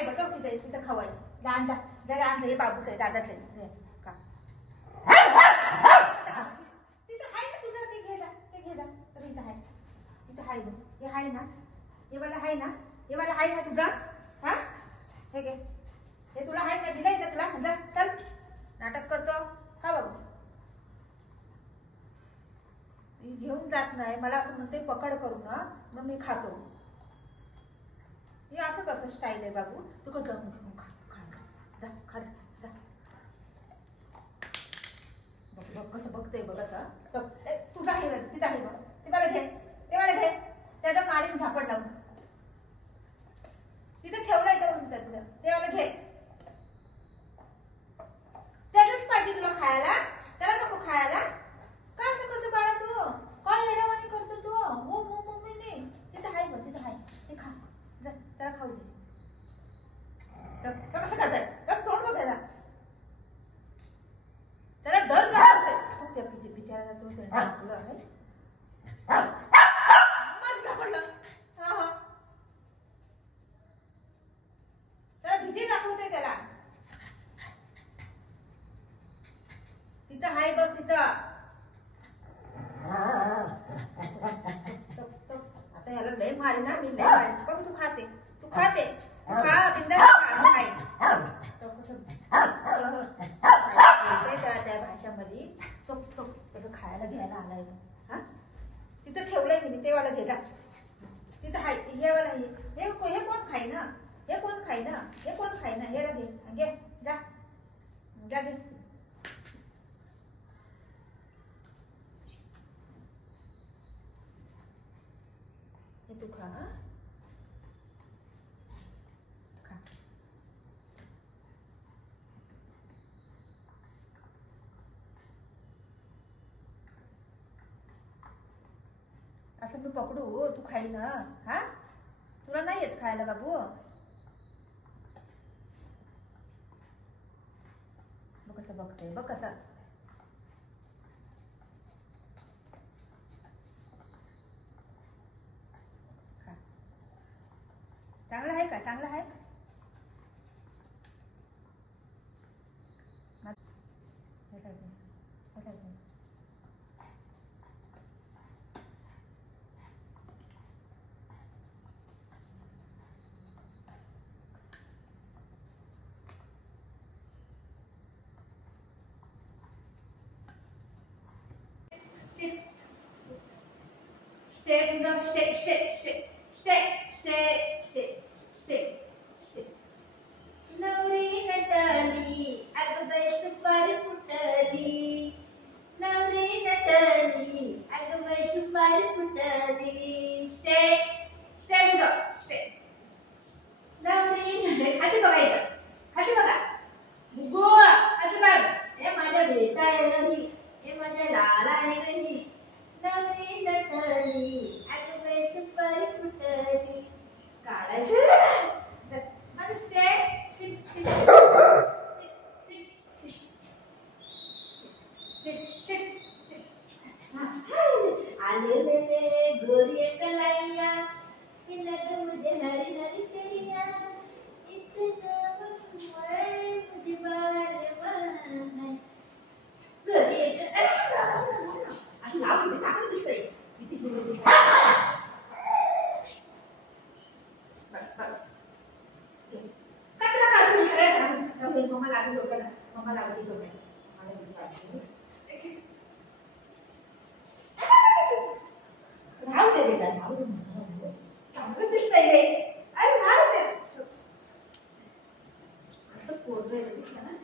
हाय बघ तिथे तिथे खावाय लहान जा जरा आणलं हे बाबूच आहे दादाच आहे का तिथं हाय ना तुझं ते घे जा तर इथं हाय बघ हे हाय ना हे वाला हाय ना तुझा हा हे घे हे तुला हाय ना दिलंय ना तुला जा चल नाटक करतो हा बाबू घेऊन जात नाही मला असं म्हणते पकड करू ना मग मी खातो हे असं कसं स्टाईल आहे बाबू तू कसं जाऊन घेऊन खा खा जा बघ कसं बघते बघ असं तुझा आहे तिथं आहे बघ ते मला घे त्याचा मारीन झापड लावून तिथं ठेवलंय का म्हणतात तुझं ते मला घे त्याचंच पाहिजे तुला खायला त्याला नको खायला का असं करतो बाळा तू काय येड्यावानी करतो तू हो मम्मी नाही तिथं आहे बघ तिथं आहे ते खा जा त्याला खाऊ दे कसं खाताय तोंड बघायला त्याला डर जाते त्या बिचाराला तो तुला आहे मार पडलं त्याला भीती दाखवते त्याला तिथं आहे बघ तिथं आता याला लय मारे ना मी लय मारे बघ तू खाते खा बिंदास खाय त्या भाषामध्ये तो त्याचं खायला घ्यायला आलाय हा तिथं ठेवलंय मी ते वाला घे जा तिथं हाय हे वाला हे कोण खाई ना हे कोण खाई ना हे घे जा घे हे तू खा असं मी पकडू तू खाई ना हा तुला नाही येत खायला बाबू बघ कसं बघते बघ कसं चांगलं आहे का चांगलं आहे stay. नवरी नटली अगं बाई सुपारी फुटली नवरी नटली अगं बाई सुपारी फुटली स्टे नवरी नटली खाली बघायचं बघा गोवा खाली बघ हे माझ्या बेटा आहे घरी हे माझ्या लाला आहे घरी नवरी नटली अगं बाई सुपारी फुटली काढायचं गोरी कलाइया मुझे हरी हरी चिड़िया इतना मुझे बार गोरी लाभ दिसतंय किती मम्मा लागली डोक्याला मम्मा लागली डोक्याला राहू दे बेटा राहू दे चांगलं दिसतंय रे अरे राहू दे असं पोरगं आहे ना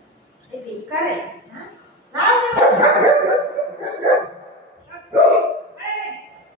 हे बेकार आहे राहू दे